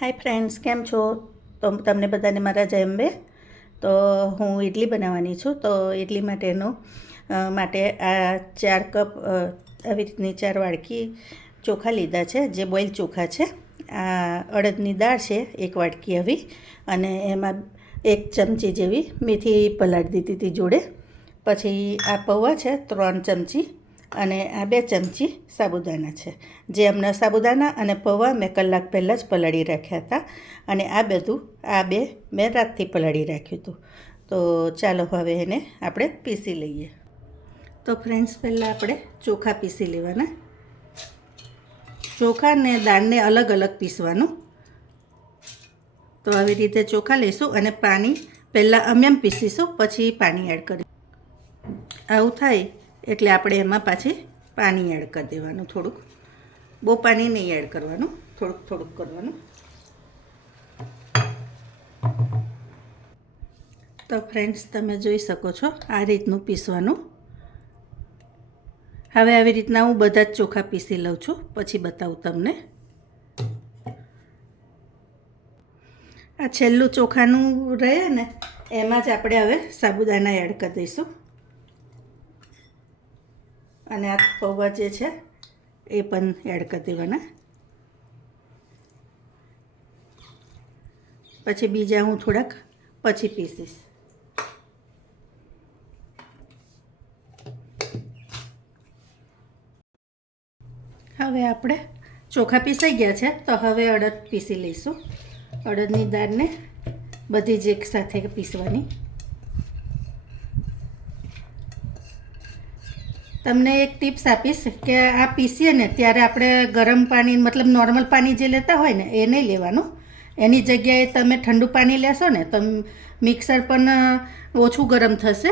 Hi friends કેમ છો? તો તમને બધાને મારા જય અંબે. તો હું ઇડલી બનાવવાની છું. તો ઇડલી માટેનું માટે આ ચાર કપ આવી રીતની ચાર વાડકી ચોખા લીધા છે, જે બોઇલ ચોખા છે. આ અડદની દાળ છે, એક વાડકી આવી. અને એમાં એક ચમચી જેવી મેથી પલાળી દીધી હતી જોડે. પછી આ પૌવા છે, ત્રણ ચમચી. અને આ બે ચમચી સાબુદાણા છે. જે હમણાં સાબુદાણા અને પૌવા મેં કલાક પહેલાં જ પલાળી રાખ્યા હતા અને આ બધું આ બે મેં રાતથી પલાળી રાખ્યું હતું. તો ચાલો હવે એને આપણે પીસી લઈએ. તો ફ્રેન્ડ્સ, પહેલાં આપણે ચોખા પીસી લેવાના. ચોખા ને દાળને અલગ અલગ પીસવાનું. તો આવી રીતે ચોખા લઈશું અને પાણી પહેલાં અમે એમ પીસીશું, પછી પાણી એડ કરી. આવું થાય એટલે આપણે એમાં પાછી પાણી એડ કરી દેવાનું થોડુંક. બહુ પાણી નહીં એડ કરવાનું, થોડુંક થોડુંક કરવાનું. તો ફ્રેન્ડ્સ તમે જોઈ શકો છો આ રીતનું પીસવાનું. હવે આવી રીતના હું બધા જ ચોખા પીસી લઉં છું, પછી બતાવું તમને. આ છેલ્લું ચોખાનું રહે ને, એમાં જ આપણે હવે સાબુદાણા એડ કરી દઈશું. અને આ પૌવા જે છે, એ પણ એડ કરી દેવાના. પછી બીજા હું થોડાક પછી પીસીશ હવે આપણે ચોખા પીસાઈ ગયા છે, તો હવે અડદ પીસી લઈશું. અડદની દાળને બધી જ એક સાથે પીસવાની. તમને એક ટિપ્સ આપીશ કે આ પીસીએ ને ત્યારે આપણે ગરમ પાણી, મતલબ નોર્મલ પાણી જે લેતા હોય ને, એ નહીં લેવાનું. એની જગ્યાએ તમે ઠંડુ પાણી લેશો ને, તો મિક્સર પણ ઓછું ગરમ થશે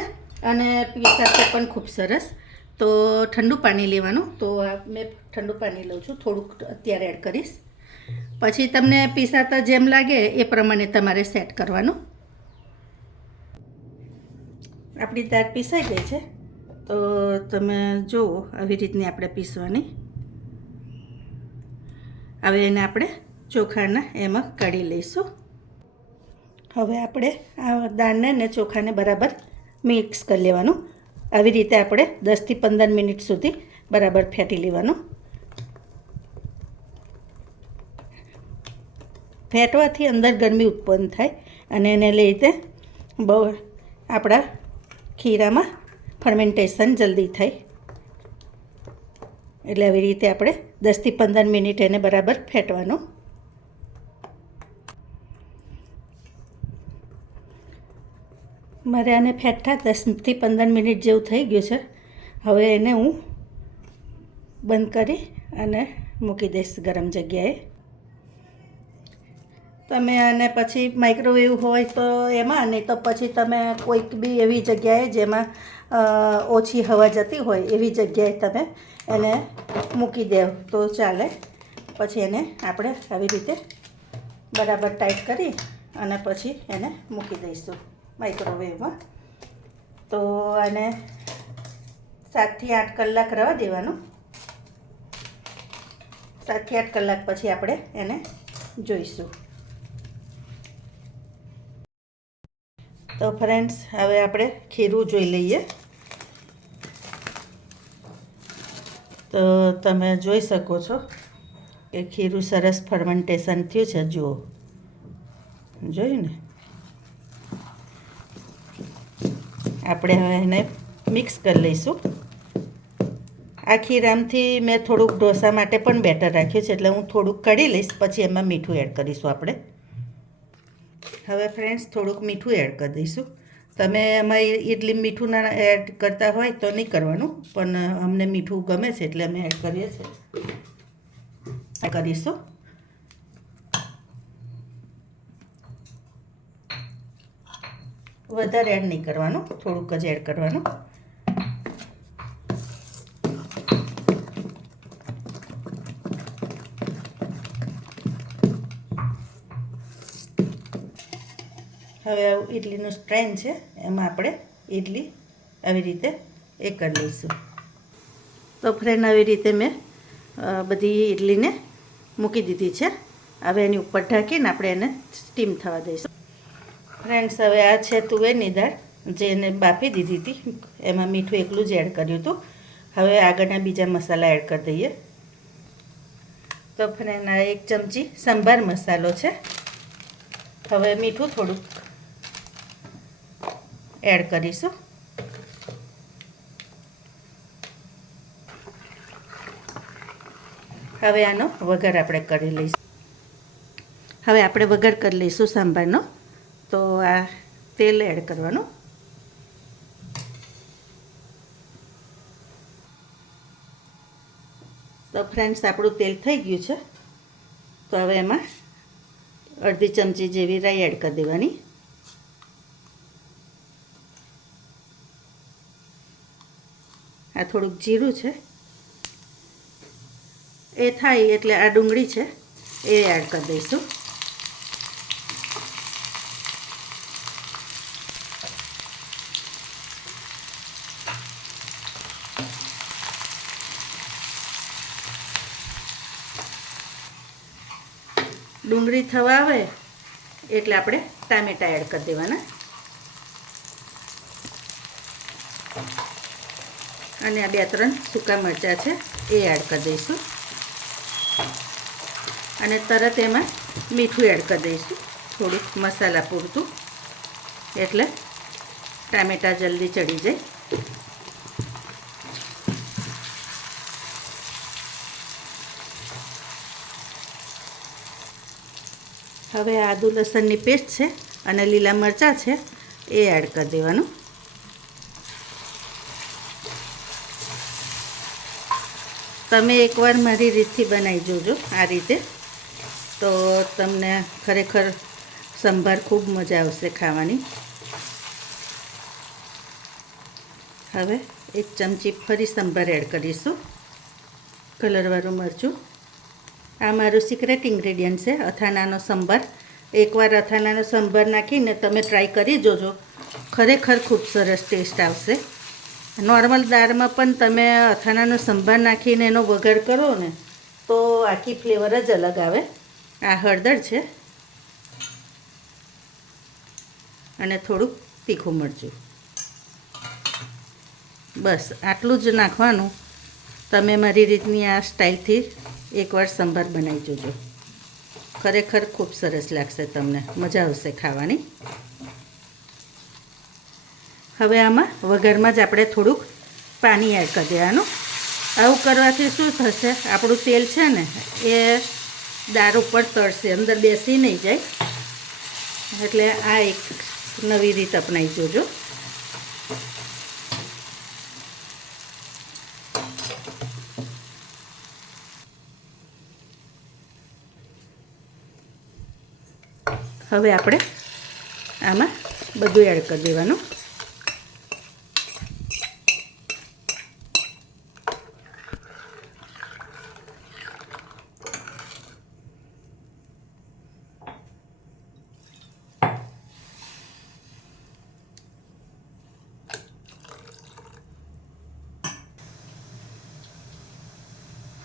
અને પીસાશે પણ ખૂબ સરસ. તો ઠંડુ પાણી લેવાનું. તો મેં ઠંડુ પાણી લઉં છું. થોડુંક અત્યારે એડ કરીશ. પછી તમને પીસાતા જેમ લાગે એ પ્રમાણે તમારે સેટ કરવાનું. આપણી દાળ પીસાઈ ગઈ છે. તો તમે જુઓ આવી રીતની આપણે પીસવાની. હવે એને આપણે ચોખાના એમાં કાઢી લઈશું. હવે આપણે આ દાળને ને ચોખાને બરાબર મિક્સ કરી લેવાનું. આવી રીતે આપણે દસથી પંદર મિનિટ સુધી બરાબર ફેંટી લેવાનું. ફેંટવાથી અંદર ગરમી ઉત્પન્ન થાય અને એને લઈ રીતે બહુ આપણા ખીરામાં ફર્મેન્ટેશન જલ્દી થાય એટલે આવી રીતે આપણે દસથી પંદર મિનિટ એને બરાબર ફેટવાનું. મારે આને ફેટતા દસથી પંદર મિનિટ જેવું થઈ ગયું છે. હવે એને હું બંધ કરી અને મૂકી દઈશ ગરમ જગ્યાએ. તમે આને પછી માઇક્રોવેવ હોય તો એમાં, નહીં તો પછી તમે કોઈક બી એવી જગ્યાએ જેમાં ઓછી હવા જતી હોય એવી જગ્યાએ તમે એને મૂકી દેવ તો ચાલે. પછી એને આપણે આવી રીતે બરાબર ટાઈટ કરી અને પછી એને મૂકી દઈશું માઇક્રોવેવમાં તો આને સાતથી આઠ કલાક રવા દેવાનું. સાતથી આઠ કલાક પછી આપણે એને જોઈશું. તો ફ્રેન્ડ્સ હવે આપણે ખીરું જોઈ લઈએ. તો તમે જોઈ શકો છો કે ખીરું સરસ ફર્મેન્ટેશન થયું છે, જુઓ. જોયું ને? આપણે હવે એને મિક્સ કરી લઈશું. આ ખીરામથી મેં થોડુંક ઢોસા માટે પણ બેટર રાખ્યું છે, એટલે હું થોડુંક કઢી લઈશ, પછી એમાં મીઠું એડ કરીશું આપણે. હવે ફ્રેન્ડ્સ થોડુંક મીઠું એડ કરી દઈશું. તમે એમાં ઇડલી મીઠું ના એડ કરતા હોય તો નહીં કરવાનું, પણ અમને મીઠું ગમે છે એટલે અમે એડ કરીએ છીએ. કરીશું વધારે એડ નહીં કરવાનું, થોડુંક જ એડ કરવાનું. હવે આવું ઇડલીનું સ્ટ્રેન છે, એમાં આપણે ઇડલી આવી રીતે એ કરી લઈશું. તો ફ્રેન્ડ આવી રીતે મેં બધી ઇડલીને મૂકી દીધી છે. હવે એની ઉપર ઢાંકીને આપણે એને સ્ટીમ થવા દઈશું. ફ્રેન્ડ્સ હવે આ છે તુવેરની દાળ, જે એને બાફી દીધી હતી. એમાં મીઠું એકલું જ એડ કર્યું હતું. હવે આગળના બીજા મસાલા એડ કરી દઈએ. તો ફ્રેન્ડ આ એક ચમચી સંભાર મસાલો છે. હવે મીઠું થોડુંક એડ કરીશું હવે આનો વઘાર આપણે કરી લઈશું. હવે આપણે વઘાર કરી લઈશું સાંભારનો. તો આ તેલ એડ કરવાનું. તો ફ્રેન્ડ્સ, આપણું તેલ થઈ ગયું છે. તો હવે એમાં અડધી ચમચી જેવી રાઈ એડ કરી દેવાની. આ થોડુંક જીરું છે. એ થાય એટલે આ ડુંગળી છે, એ એડ કરી દઈશું. ડુંગળી થવા આવે એટલે આપણે ટામેટાં એડ કરી દેવાના. અને આ બે ત્રણ સૂકા મરચાં છે, એ એડ કરી દઈશું. અને તરત એમાં મીઠું એડ કરી દઈશું. થોડુંક મસાલા પૂરતું, એટલે ટામેટાં જલ્દી ચડી જાય. હવે આદુ લસણની પેસ્ટ છે અને લીલા મરચાં છે, એ એડ કરી દેવાનું. તમે એકવાર મારી રીતથી બનાવી જોજો આ રીતે. તો તમને ખરેખર સંભાર ખૂબ મજા આવશે ખાવાની. હવે એક ચમચી ફરી સંભાર એડ કરીશું. કલરવાળું મરચું. આ મારું સિક્રેટ ઇન્ગ્રેડિયન્ટ છે, અથાણાનો સંભાર. એકવાર અથાણાનો સંભાર નાખીને તમે ટ્રાય કરી જોજો. ખરેખર ખૂબ સરસ ટેસ્ટ આવશે. નોર્મલ દાળમાં પણ તમે અથાણાનો સંભાર નાખીને એનો વઘાર કરો ને, તો આખી ફ્લેવર જ અલગ આવે. આ હળદર છે. અને થોડુંક તીખું મરચું. બસ, આટલું જ નાખવાનું. તમે મારી રીતની આ સ્ટાઇલથી એકવાર સંભાર બનાવી જોજો. ખરેખર ખૂબ સરસ લાગશે તમને. મજા આવશે ખાવાની. હવે આમાં વઘારમાં જ આપણે થોડુંક પાણી એડ કરી દેવાનું. આવું કરવાથી શું થશે? આપણું તેલ છે ને, એ દાળ ઉપર તળશે, અંદર બેસી નહીં જાય. એટલે આ એક નવી રીત અપનાવી જોજો હવે આપણે આમાં બધું એડ કરી દેવાનું.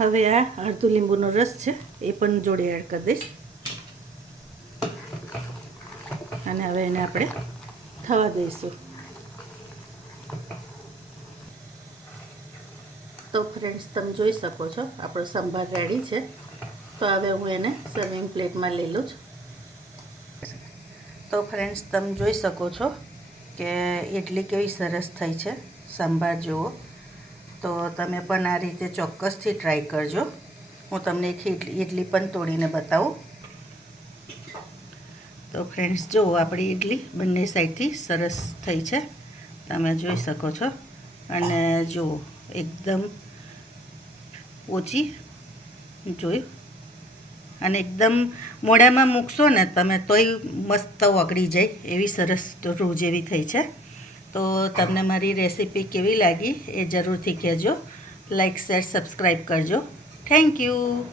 હવે આ અડધું લીંબુનો રસ છે, એ પણ જોડે એડ કરી દઈશ. અને હવે એને આપણે થવા દઈશું. તો ફ્રેન્ડ્સ તમે જોઈ શકો છો, આપણો સંભાર રેડી છે. તો હવે હું એને સર્વિંગ પ્લેટમાં લઈ લઉં છું. તો ફ્રેન્ડ્સ તમે જોઈ શકો છો કે ઇડલી કેવી સરસ થઈ છે સંભાર, જુઓ. તો તમે પણ આ રીતે ચોક્કસથી ટ્રાય કરજો. હું તમને એક ઇડલી પણ તોડીને બતાવું. તો ફ્રેન્ડ્સ જુઓ આપણી ઇડલી બંને સાઈડથી સરસ થઈ છે. તમે જોઈ શકો છો. અને જુઓ એકદમ ઓછી જોયું. અને એકદમ મોઢામાં મૂકશો ને તમે તોય મસ્ત વગડી જાય એવી સરસ રોજ એવી થઈ છે. તો તમને મારી રેસીપી કેવી લાગી એ જરૂરથી કહેજો. લાઈક શેર સબસ્ક્રાઈબ કરજો. Thank you